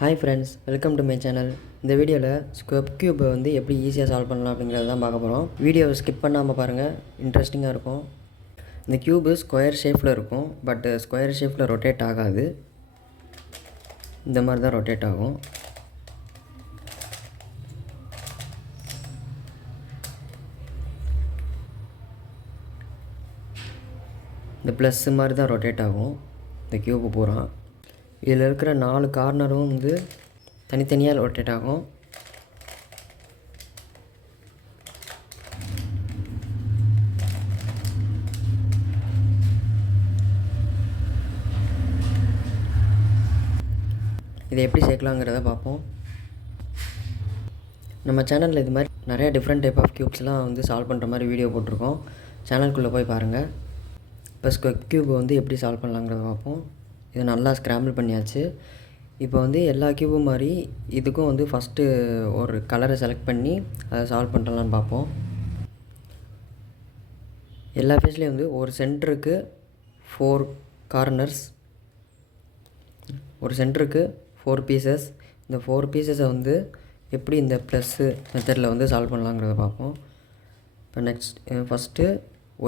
Hi friends, welcome to my channel. இந்த வீடியோவில் square cube வந்து எப்படி ஈஸியாக சால்வ் பண்ணலாம் அப்படிங்கிறத தான் பார்க்க போகிறோம். வீடியோவை ஸ்கிப் பண்ணாமல் பாருங்கள், இன்ட்ரெஸ்டிங்காக இருக்கும். இந்த கியூபு ஸ்கொயர் ஷேப்பில் இருக்கும், பட் ஸ்கொயர் ஷேப்பில் ரொட்டேட் ஆகாது. இந்த மாதிரி தான் ரொட்டேட் ஆகும். இந்த ப்ளஸ் மாதிரி தான் ரொட்டேட் ஆகும் இந்த கியூபு பூரா. இதில் இருக்கிற 4 கார்னரும் வந்து தனித்தனியாக ரொட்டேட் ஆகும். இதை எப்படி சேர்க்கலாங்கிறத பார்ப்போம். நம்ம சேனலில் இது மாதிரி நிறைய டிஃப்ரெண்ட் டைப் ஆஃப் க்யூப்ஸ்லாம் வந்து சால்வ் பண்ணுற மாதிரி வீடியோ போட்டிருக்கோம். சேனலுக்குள்ளே போய் பாருங்கள். இப்போ ஸ்கொயர் கியூப் வந்து எப்படி சால்வ் பண்ணலாங்கிறத பார்ப்போம். இதை நல்லா ஸ்க்ராம்பிள் பண்ணியாச்சு. இப்போ வந்து எல்லா கியூபும் மாதிரி இதுக்கும் வந்து ஃபஸ்ட்டு ஒரு கலரை செலக்ட் பண்ணி அதை சால்வ் பண்ணுறலான்னு பார்ப்போம். எல்லா ஃபேஸ்லேயும் வந்து ஒரு சென்டருக்கு 4 கார்னர்ஸ், ஒரு சென்டருக்கு 4 பீசஸ். இந்த 4 பீசஸை வந்து எப்படி இந்த ப்ளஸ்ஸு மெத்தடில் வந்து சால்வ் பண்ணலாங்கிறத பார்ப்போம். இப்போ ஃபஸ்ட்டு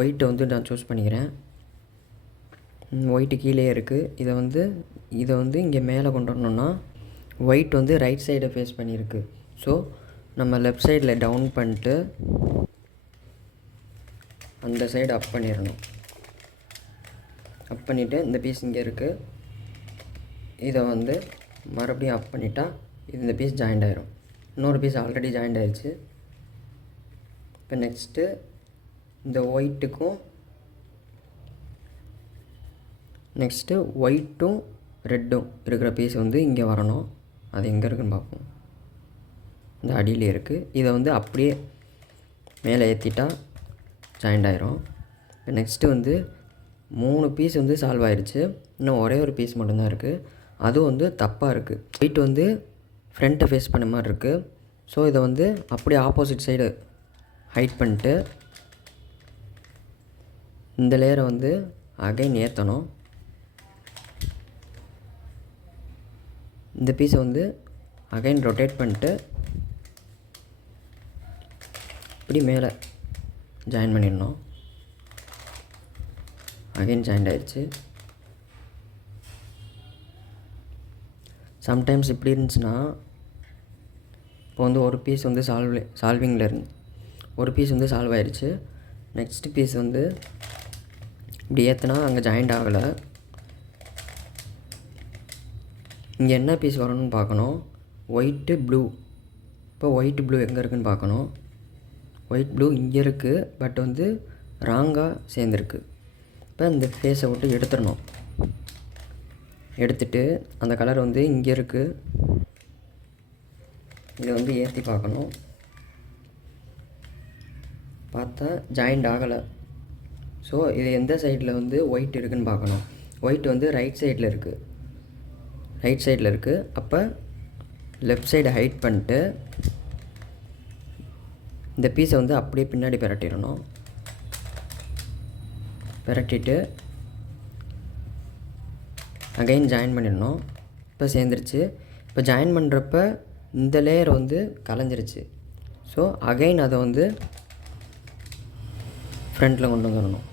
ஒயிட்டை வந்து நான் சூஸ் பண்ணிக்கிறேன். ஒயிட்டு கீழே இருக்குது. இதை வந்து இங்கே மேலே கொண்டு வரணுன்னா ஒயிட் வந்து ரைட் சைடை ஃபேஸ் பண்ணியிருக்கு. ஸோ நம்ம லெஃப்ட் சைடில் டவுன் பண்ணிட்டு அந்த சைடு அப் பண்ணிடணும். அப் பண்ணிவிட்டு இந்த பீஸ் இங்கே இருக்குது, இதை வந்து மறுபடியும் அப் பண்ணிட்டா இந்த பீஸ் ஜாயிண்ட் ஆகிரும். இன்னொரு பீஸ் ஆல்ரெடி ஜாயிண்ட் ஆகிடுச்சு. இப்போ நெக்ஸ்ட்டு இந்த ஒயிட்டுக்கும் நெக்ஸ்ட்டு ஒயிட்டும் ரெட்டும் இருக்கிற பீஸ் வந்து இங்கே வரணும். அது எங்கே இருக்குதுன்னு பார்ப்போம். இந்த அடியிலே இருக்குது. இதை வந்து அப்படியே மேலே ஏற்றிட்டா ஜாயிண்ட் ஆகிரும். இப்போ நெக்ஸ்ட்டு வந்து 3 பீஸ் வந்து சால்வ் ஆகிடுச்சு. இன்னும் ஒரே ஒரு பீஸ் மட்டும்தான் இருக்குது. அதுவும் வந்து தப்பாக இருக்குது. ஒயிட் வந்து ஃப்ரண்ட்டை ஃபேஸ் பண்ண மாதிரி இருக்குது. ஸோ இதை வந்து அப்படியே ஆப்போசிட் சைடு ஹைட் பண்ணிட்டு இந்த லேயரை வந்து அகைன் ஏற்றணும். இந்த பீஸை வந்து அகைன் ரொட்டேட் பண்ணிட்டு இப்படி மேலே ஜாயின் பண்ணிடணும். அகைன் ஜாயிண்ட் ஆயிடுச்சு. சம்டைம்ஸ் இப்படி இருந்துச்சுன்னா இப்போ வந்து ஒரு பீஸ் வந்து சால்விங்கில் இருந்து ஒரு பீஸ் வந்து சால்வ் ஆயிடுச்சு. நெக்ஸ்ட் பீஸ் வந்து இப்படி ஏற்றினா அங்கே ஜாயிண்ட் ஆகலை. இங்கே என்ன பீஸ் வரணும்னு பார்க்கணும். White blue. இப்போ ஒயிட்டு ப்ளூ எங்கே இருக்குதுன்னு பார்க்கணும். ஒயிட் ப்ளூ இங்கே இருக்குது, பட் வந்து ராங்காக சேர்ந்துருக்கு. இப்போ இந்த ஃபேஸை விட்டு எடுத்துடணும். எடுத்துட்டு அந்த கலர் வந்து இங்கே இருக்குது, இதை வந்து ஏற்றி பார்க்கணும். பார்த்தா ஜாயிண்ட் ஆகலை. ஸோ இது எந்த சைடில் வந்து ஒயிட் இருக்குதுன்னு பார்க்கணும். ஒயிட் வந்து ரைட் சைடில் இருக்குது. அப்போ லெஃப்ட் சைடை ஹைட் பண்ணிட்டு இந்த பீஸை வந்து அப்படியே பின்னாடி பிரட்டிடணும். பிரட்டிட்டு அகைன் ஜாயின் பண்ணிடணும். இப்போ சேர்ந்துருச்சு. இப்போ ஜாயின் பண்ணுறப்ப இந்த லேயர் வந்து கலைஞ்சிருச்சு. ஸோ அகைன் அதை வந்து ஃப்ரண்ட்டில் கொண்டு வந்துடணும்.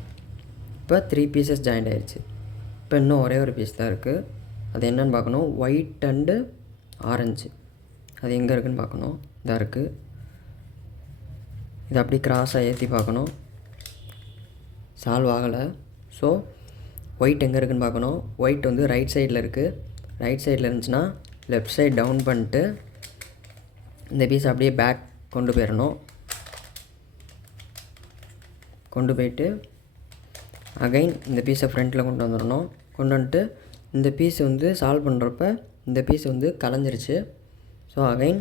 இப்போ 3 பீசஸ் ஜாயிண்ட் ஆயிடுச்சு. இப்போ இன்னும் ஒரே ஒரு பீஸ் தான் இருக்குது. அது என்னென்னு பார்க்கணும். ஒயிட் அண்டு ஆரஞ்சு அது எங்கே இருக்குதுன்னு பார்க்கணும். இதாக இருக்குது. இதை அப்படி கிராஸாக ஏற்றி பார்க்கணும். சால்வ் ஆகலை. ஸோ ஒயிட் எங்கே இருக்குதுன்னு பார்க்கணும். ஒயிட் வந்து ரைட் சைடில் இருக்குது. ரைட் சைடில் இருந்துச்சுன்னா லெஃப்ட் சைட் டவுன் பண்ணிட்டு இந்த பீஸ் அப்படியே பேக் கொண்டு போயிடணும். கொண்டு போயிட்டு அகைன் இந்த பீஸை ஃப்ரண்ட்டில் கொண்டு வந்துடணும். கொண்டு வந்துட்டு இந்த பீஸ் வந்து சால்வ் பண்ணுறப்ப இந்த பீஸ் வந்து கலைஞ்சிருச்சு. ஸோ அகைன்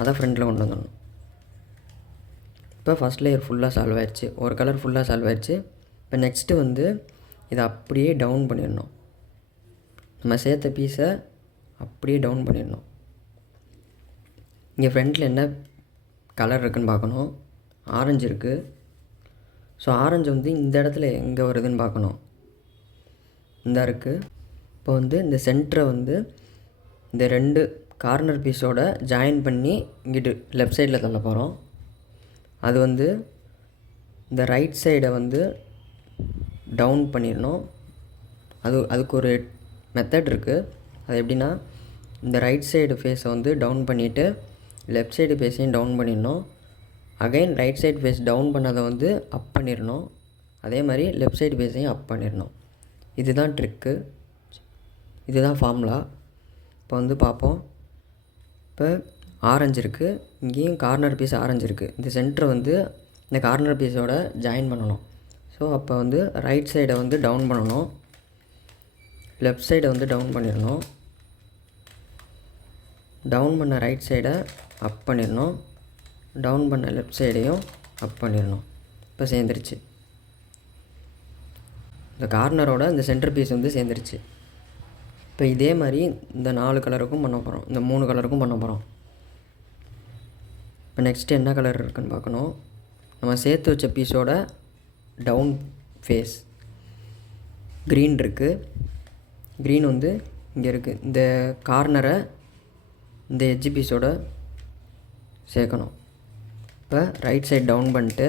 அதை ஃப்ரண்ட்டில் கொண்டு வந்துடணும். இப்போ ஃபஸ்ட் லேயர் ஃபுல்லாக சால்வ் ஆயிடுச்சு. ஒரு கலர் ஃபுல்லாக சால்வ் ஆயிடுச்சு. இப்போ நெக்ஸ்ட்டு வந்து இதை அப்படியே டவுன் பண்ணிடணும். நம்ம சேர்த்த பீஸை அப்படியே டவுன் பண்ணிடணும். இங்கே ஃப்ரண்ட்டில் என்ன கலர் இருக்குதுன்னு பார்க்கணும். ஆரஞ்சு இருக்குது. ஸோ ஆரஞ்சு வந்து இந்த இடத்துல எங்கே வருதுன்னு பார்க்கணும். இந்த இருக்குது. இப்போ வந்து இந்த சென்டரை வந்து இந்த 2 கார்னர் பீஸோட ஜாயின் பண்ணி இங்கிட்டு லெஃப்ட் சைடில் தள்ள போகிறோம். அது வந்து இந்த ரைட் சைடை வந்து டவுன் பண்ணிடணும். அதுக்கு ஒரு மெத்தட் இருக்குது. அது எப்படின்னா, இந்த ரைட் சைடு ஃபேஸை வந்து டவுன் பண்ணிவிட்டு லெஃப்ட் சைடு ஃபேஸையும் டவுன் பண்ணிடணும். Again right side face down பண்ணதை வந்து அப் பண்ணிடணும். அதே மாதிரி லெஃப்ட் சைடு ஃபேஸையும் அப் பண்ணிடணும். இதுதான் ட்ரிக்கு, இதுதான் ஃபார்முலா. இப்போ வந்து பார்ப்போம். இப்போ ஆரஞ்சு இருக்குது, இங்கேயும் கார்னர் பீஸ் ஆரஞ்சு இருக்குது. இந்த சென்டரை வந்து இந்த கார்னர் பீஸோட ஜாயின் பண்ணணும். ஸோ அப்போ வந்து ரைட் சைடை வந்து டவுன் பண்ணணும், லெஃப்ட் சைடை வந்து டவுன் பண்ணிடணும். டவுன் பண்ண ரைட் சைடை அப் பண்ணிடணும், டவுன் பண்ண லெஃப்ட் சைடையும் அப் பண்ணிடணும். இப்போ சேர்ந்துருச்சு. இந்த கார்னரோட இந்த சென்டர் பீஸ் வந்து சேர்ந்துருச்சு. இப்போ இதே மாதிரி இந்த 4 கலருக்கும் பண்ண போகிறோம், இந்த 3 கலருக்கும் பண்ண போகிறோம். இப்போ நெக்ஸ்ட்டு என்ன கலர் இருக்குதுன்னு பார்க்கணும். நம்ம சேர்த்து வச்ச பீஸோட டவுன் ஃபேஸ் க்ரீன் இருக்குது. க்ரீன் வந்து இங்கே இருக்குது. இந்த கார்னரை இந்த எட்ஜ் பீஸோட சேர்க்கணும். இப்போ ரைட் சைடு டவுன் பண்ணிட்டு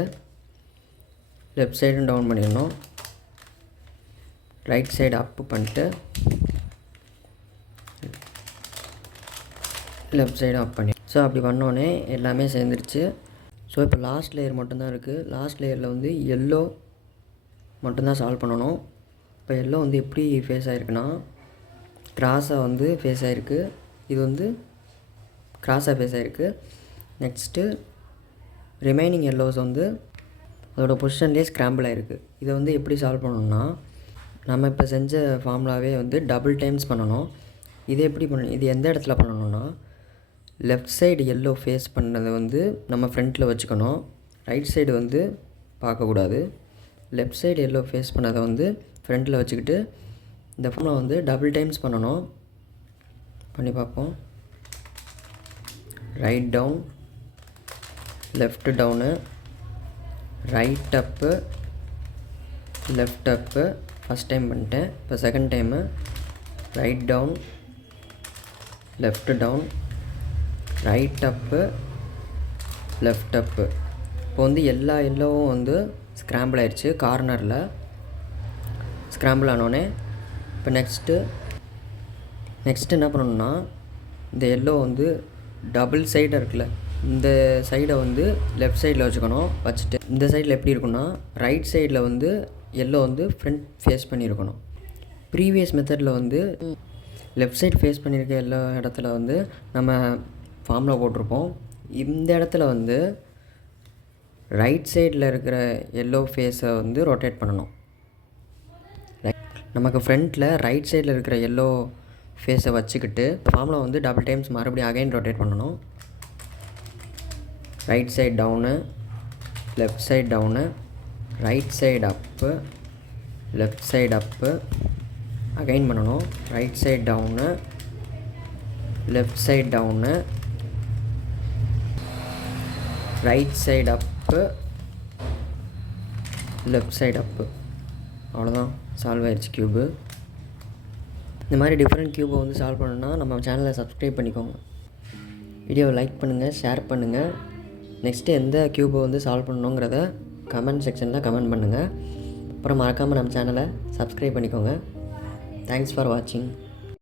லெஃப்ட் சைடும் டவுன் பண்ணிடணும். ரைட் சைடு அப்பு பண்ணிட்டு லெஃப்ட் சைடும் அப் பண்ணி, ஸோ அப்படி பண்ணோடனே எல்லாமே சேர்ந்துருச்சு. ஸோ இப்போ லாஸ்ட் லேயர் மட்டும்தான் இருக்குது. லாஸ்ட் லேயரில் வந்து எல்லோ மட்டும்தான் சால்வ் பண்ணணும். இப்போ எல்லோ வந்து எப்படி ஃபேஸ் ஆகிருக்குன்னா, கிராஸாக வந்து ஃபேஸ் ஆகிருக்கு. இது வந்து கிராஸாக ஃபேஸ் ஆகிருக்கு. நெக்ஸ்ட்டு ரிமைனிங் எல்லோஸ் வந்து அதோட பொசிஷன்லேயே ஸ்க்ராம்பிள் ஆகிருக்கு. இதை வந்து எப்படி சால்வ் பண்ணணும்னா, நம்ம இப்போ செஞ்ச ஃபார்முலாவே வந்து டபுள் டைம்ஸ் பண்ணணும். இது எப்படி பண்ணணும், இது எந்த இடத்துல பண்ணணும்னா, லெஃப்ட் சைடு எல்லோ ஃபேஸ் பண்ணதை வந்து நம்ம ஃப்ரண்ட்டில் வச்சுக்கணும். ரைட் சைடு வந்து பார்க்கக்கூடாது. லெஃப்ட் சைடு எல்லோ ஃபேஸ் பண்ணதை வந்து ஃப்ரண்ட்டில் வச்சுக்கிட்டு இந்த ஃபார்முலா வந்து டபுள் டைம்ஸ் பண்ணணும். பண்ணி பார்ப்போம். Right down, left down, right up, left up. First time பண்ணிட்டேன். இப்போ second time right down, left down, right up, left up. இப்போ வந்து எல்லா எல்லோவும் வந்து ஸ்க்ராம்பிள் ஆயிடுச்சு. கார்னரில் ஸ்க்ராம்பிள் ஆனோடனே இப்போ நெக்ஸ்ட்டு என்ன பண்ணணுன்னா, இந்த எல்லோ வந்து டபுள் சைடு இருக்குல்ல, இந்த சைடை வந்து லெஃப்ட் சைடில் வச்சுக்கணும். வச்சுட்டு இந்த சைடில் எப்படி இருக்குன்னா, ரைட் சைடில் வந்து எல்லோ வந்து ஃப்ரண்ட் ஃபேஸ் பண்ணியிருக்கணும். ப்ரீவியஸ் மெத்தடில் வந்து லெஃப்ட் சைடு ஃபேஸ் பண்ணியிருக்க எல்லா இடத்துல வந்து நம்ம ஃபார்முலா போட்டிருப்போம். இந்த இடத்துல வந்து ரைட் சைடில் இருக்கிற எல்லோ ஃபேஸை வந்து ரொட்டேட் பண்ணணும். நமக்கு ஃப்ரண்ட்டில் ரைட் சைடில் இருக்கிற எல்லோ ஃபேஸை வச்சுக்கிட்டு ஃபார்முலா வந்து டபுள் டைம்ஸ் மறுபடியும் அகைன் ரொட்டேட் பண்ணணும். Right side down, left side down, right side up, left side up. Again பண்ணணும். Right side down, left side down, right side up, left side up. அவ்வளோதான், solve ஆயிடுச்சு cube. இந்த மாதிரி different க்யூபை வந்து solve பண்ணணுன்னா நம்ம சேனலை சப்ஸ்கிரைப் பண்ணிக்கோங்க. வீடியோவை லைக் பண்ணுங்கள், ஷேர் பண்ணுங்கள். நெக்ஸ்ட்டு எந்த க்யூபை வந்து சால்வ் பண்ணணுங்கிறத கமெண்ட் செக்ஷனில் கமெண்ட் பண்ணுங்கள். அப்புறம் மறக்காமல் நம்ம சேனலை சப்ஸ்கிரைப் பண்ணிக்கோங்க. தேங்க்ஸ் ஃபார் வாட்சிங்.